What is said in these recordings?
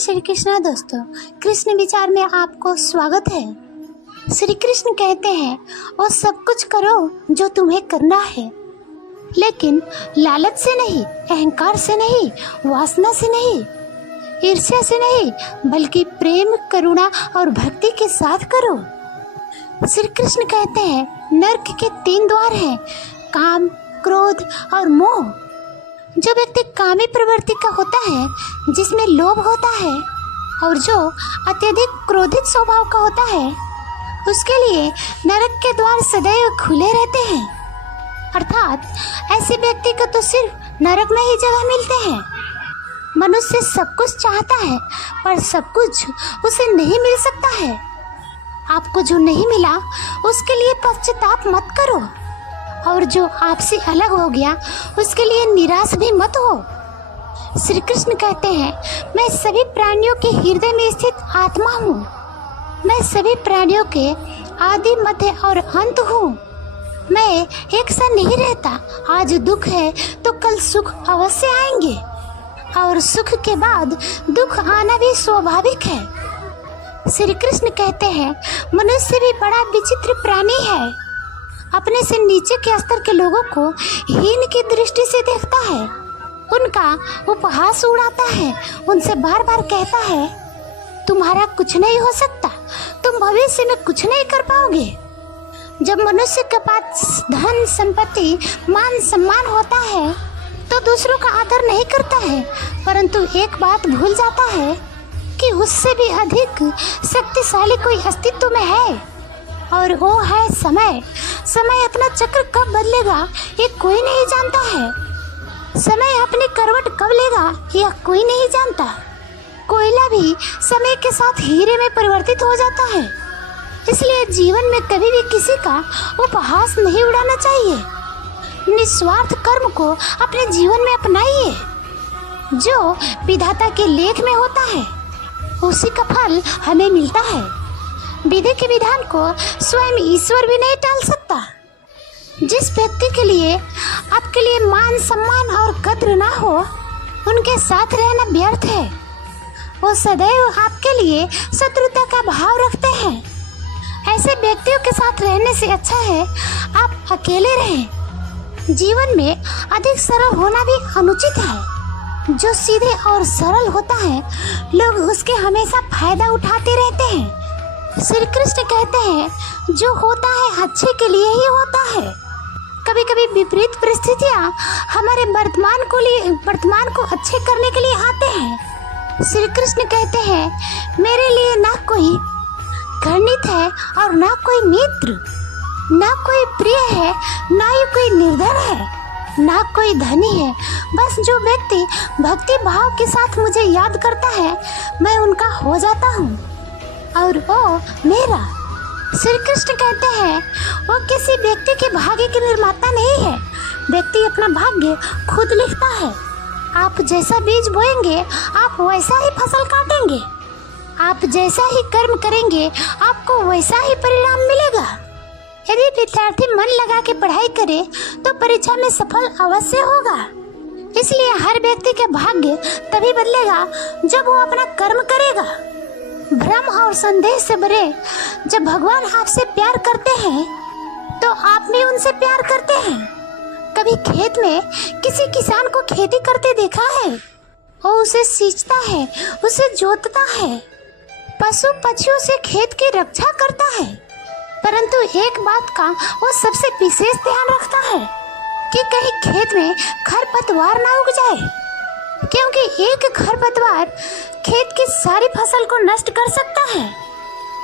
श्री कृष्णा दोस्तों, कृष्ण विचार में आपको स्वागत है। श्री कृष्ण कहते हैं वो सब कुछ करो जो तुम्हें करना है, लेकिन लालच से नहीं, अहंकार से नहीं, वासना से नहीं, ईर्ष्या से नहीं, बल्कि प्रेम, करुणा और भक्ति के साथ करो। श्री कृष्ण कहते हैं नरक के 3 द्वार हैं, काम, क्रोध और मोह। जो व्यक्ति कामी प्रवृत्ति का होता है, जिसमें लोभ होता है, और जो अत्यधिक क्रोधित स्वभाव का होता है, उसके लिए नरक के द्वार सदैव खुले रहते हैं। अर्थात ऐसे व्यक्ति को तो सिर्फ नरक में ही जगह मिलते हैं। मनुष्य सब कुछ चाहता है, पर सब कुछ उसे नहीं मिल सकता है। आपको जो नहीं मिला उसके लिए पश्चाताप मत करो, और जो आपसे अलग हो गया उसके लिए निराश भी मत हो। श्री कृष्ण कहते हैं मैं सभी प्राणियों के हृदय में स्थित आत्मा हूँ। मैं सभी प्राणियों के आदि, मध्य और अंत हूँ। मैं एक सा नहीं रहता। आज दुख है तो कल सुख अवश्य आएंगे, और सुख के बाद दुख आना भी स्वाभाविक है। श्री कृष्ण कहते हैं मनुष्य भी बड़ा विचित्र प्राणी है। अपने से नीचे के स्तर के लोगों को हीन की दृष्टि से देखता है, उनका उपहास उड़ाता है, उनसे बार बार कहता है तुम्हारा कुछ नहीं हो सकता, तुम भविष्य में कुछ नहीं कर पाओगे। जब मनुष्य के पास धन, संपत्ति, मान, सम्मान होता है तो दूसरों का आदर नहीं करता है, परंतु एक बात भूल जाता है कि उससे भी अधिक शक्तिशाली कोई अस्तित्व में है, और वो है समय। समय अपना चक्र कब बदलेगा ये कोई नहीं जानता है। समय अपनी करवट कब लेगा यह कोई नहीं जानता। कोयला भी समय के साथ हीरे में परिवर्तित हो जाता है। इसलिए जीवन में कभी भी किसी का उपहास नहीं उड़ाना चाहिए। निस्वार्थ कर्म को अपने जीवन में अपनाइए। जो विधाता के लेख में होता है उसी का फल हमें मिलता है। विधि के विधान को स्वयं ईश्वर भी नहीं टाल सकता। जिस व्यक्ति के लिए आपके लिए मान, सम्मान और कद्र ना हो, उनके साथ रहना व्यर्थ है। वो सदैव आपके लिए शत्रुता का भाव रखते हैं। ऐसे व्यक्तियों के साथ रहने से अच्छा है आप अकेले रहें। जीवन में अधिक सरल होना भी अनुचित है। जो सीधे और सरल होता है, लोग उसके हमेशा फायदा उठाते रहते हैं। श्री कृष्ण कहते हैं जो होता है अच्छे के लिए ही होता है। कभी कभी विपरीत परिस्थितियाँ हमारे वर्तमान को अच्छे करने के लिए आते हैं। श्री कृष्ण कहते हैं मेरे लिए ना कोई घृणित है और ना कोई मित्र, ना कोई प्रिय है, ना ही कोई निर्धन है, ना कोई धनी है। बस जो व्यक्ति भक्ति भाव के साथ मुझे याद करता है, मैं उनका हो जाता हूँ और वो मेरा। श्री कृष्ण कहते हैं वो किसी व्यक्ति के भाग्य के निर्माता नहीं है। व्यक्ति अपना भाग्य खुद लिखता है। आप जैसा बीज बोएंगे आप वैसा ही फसल काटेंगे। आप जैसा ही कर्म करेंगे आपको वैसा ही परिणाम मिलेगा। यदि विद्यार्थी मन लगा के पढ़ाई करे तो परीक्षा में सफल अवश्य होगा। इसलिए हर व्यक्ति के भाग्य तभी बदलेगा जब वो अपना कर्म करेगा। भ्रम और संदेह से भरे जब भगवान आपसे प्यार करते हैं तो आप भी उनसे प्यार करते हैं। कभी खेत में किसी किसान को खेती करते देखा है? वो उसे सींचता है, उसे जोतता है, पशु पक्षियों से खेत की रक्षा करता है, परंतु एक बात का वो सबसे विशेष ध्यान रखता है कि कहीं खेत में खरपतवार ना उग जाए, क्योंकि एक खरपतवार खेत की सारी फसल को नष्ट कर सकता है।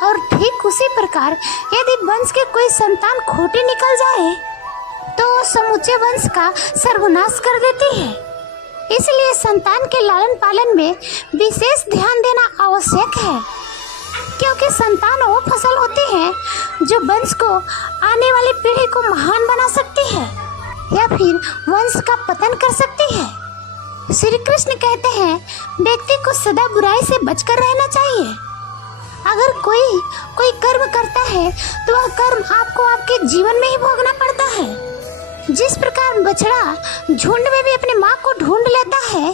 और ठीक उसी प्रकार यदि वंश के कोई संतान खोटी निकल जाए तो वो समूचे वंश का सर्वनाश कर देती है। इसलिए संतान के लालन पालन में विशेष ध्यान देना आवश्यक है, क्योंकि संतान वो फसल होती है जो वंश को, आने वाली पीढ़ी को महान बना सकती है या फिर वंश का पतन कर सकती है। श्री कृष्ण कहते हैं व्यक्ति को सदा बुराई से बचकर रहना चाहिए। अगर कोई कर्म करता है तो वह कर्म आपको आपके जीवन में ही भोगना पड़ता है। जिस प्रकार बछड़ा झुंड में भी अपनी माँ को ढूंढ लेता है,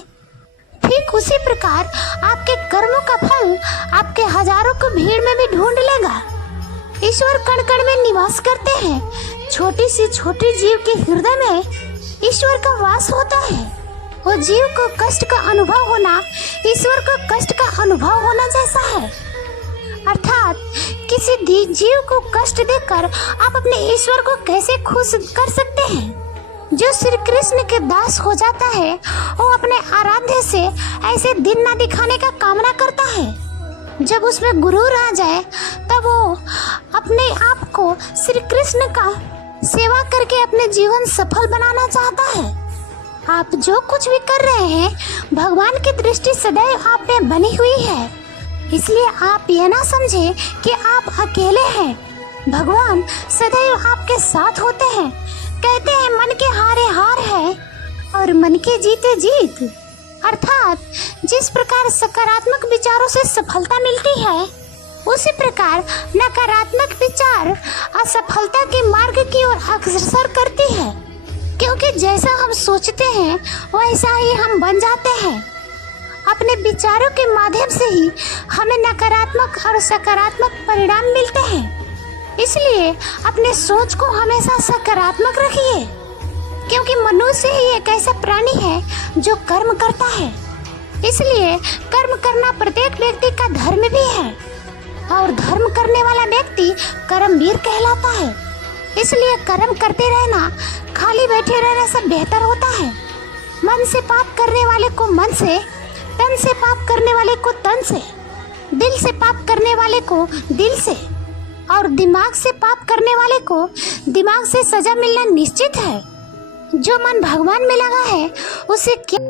ठीक उसी प्रकार आपके कर्म कर्मों का फल आपके हजारों को भीड़ में भी ढूंढ लेगा। ईश्वर कण कण में निवास करते हैं। छोटी सी छोटी जीव के हृदय में ईश्वर का वास होता है। वो जीव को कष्ट का अनुभव होना ईश्वर को कष्ट का अनुभव होना जैसा है। अर्थात किसी जीव को कष्ट देकर आप अपने ईश्वर को कैसे खुश कर सकते हैं। जो श्री कृष्ण के दास हो जाता है वो अपने आराध्य से ऐसे दिन न दिखाने का कामना करता है। जब उसमें गुरूर आ जाए तब वो अपने आप को श्री कृष्ण का सेवा करके अपने जीवन सफल बनाना चाहता है। आप जो कुछ भी कर रहे हैं भगवान की दृष्टि सदैव आप में बनी हुई है, इसलिए आप ये ना समझे कि आप अकेले हैं। भगवान सदैव आपके साथ होते हैं। कहते हैं मन के हारे हार है और मन के जीते जीत। अर्थात जिस प्रकार सकारात्मक विचारों से सफलता मिलती है उसी प्रकार नकारात्मक विचार असफलता के मार्ग की ओर अग्रसर करती है, क्योंकि जैसा हम सोचते हैं वैसा ही हम बन जाते हैं। अपने विचारों के माध्यम से ही हमें नकारात्मक और सकारात्मक परिणाम मिलते हैं। इसलिए अपने सोच को हमेशा सकारात्मक रखिए, क्योंकि मनुष्य ही एक ऐसा प्राणी है जो कर्म करता है। इसलिए कर्म करना प्रत्येक व्यक्ति का धर्म भी है और धर्म करने वाला व्यक्ति कर्मवीर कहलाता है। इसलिए कर्म करते रहना खाली बैठे रहने से बेहतर होता है। मन से पाप करने वाले को मन से, तन से पाप करने वाले को तन से, दिल से पाप करने वाले को दिल से और दिमाग से पाप करने वाले को दिमाग से सजा मिलना निश्चित है। जो मन भगवान में लगा है उसे क्या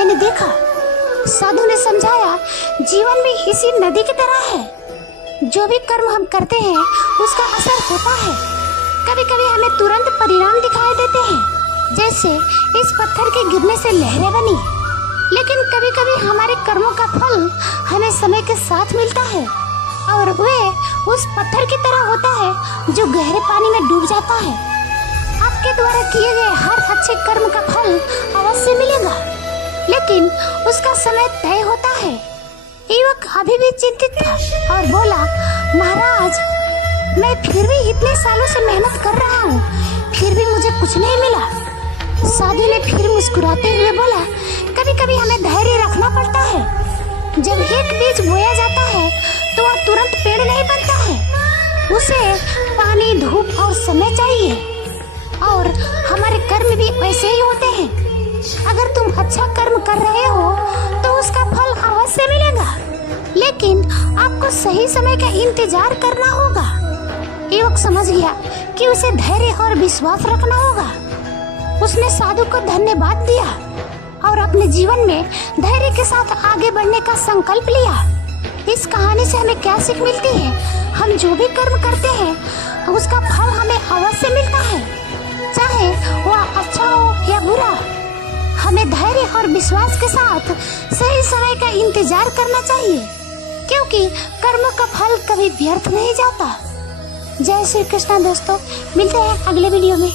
मैंने देखा। साधु ने समझाया, जीवन भी इसी नदी की तरह है। जो भी कर्म हम करते हैं उसका असर होता है। कभी कभी हमें तुरंत परिणाम दिखाई देते हैं, जैसे इस पत्थर के गिरने से लहरें बनी। लेकिन कभी कभी हमारे कर्मों का फल हमें समय के साथ मिलता है, और वे उस पत्थर की तरह होता है जो गहरे पानी में डूब जाता है। आपके द्वारा किए गए हर अच्छे कर्म का फल अवश्य मिलेगा, लेकिन उसका समय तय होता है। युवक अभी भी चिंतित था और बोला, महाराज, मैं फिर भी इतने सालों से मेहनत कर रहा हूँ, फिर भी मुझे कुछ नहीं मिला। साधु ने फिर मुस्कुराते हुए बोला, कभी कभी हमें धैर्य रखना पड़ता है। जब एक बीज बोया जाता है तो वह तुरंत पेड़ नहीं बनता है। उसे पानी, धूप और समय चाहिए, और हमारे कर्म भी वैसे ही होते हैं। अगर तुम अच्छा कर्म कर रहे हो तो उसका फल अवश्य मिलेगा, लेकिन आपको सही समय का इंतजार करना होगा। युवक समझ गया कि उसे धैर्य और विश्वास रखना होगा। उसने साधु को धन्यवाद दिया और अपने जीवन में धैर्य के साथ आगे बढ़ने का संकल्प लिया। इस कहानी से हमें क्या सीख मिलती है? हम जो भी कर्म करते हैं उसका फल हमें अवश्य मिलता है, चाहे वह अच्छा हो या बुरा। हमें धैर्य और विश्वास के साथ सही समय का इंतजार करना चाहिए, क्योंकि कर्मों का फल कभी व्यर्थ नहीं जाता। जय श्री कृष्णा दोस्तों, मिलते हैं अगले वीडियो में।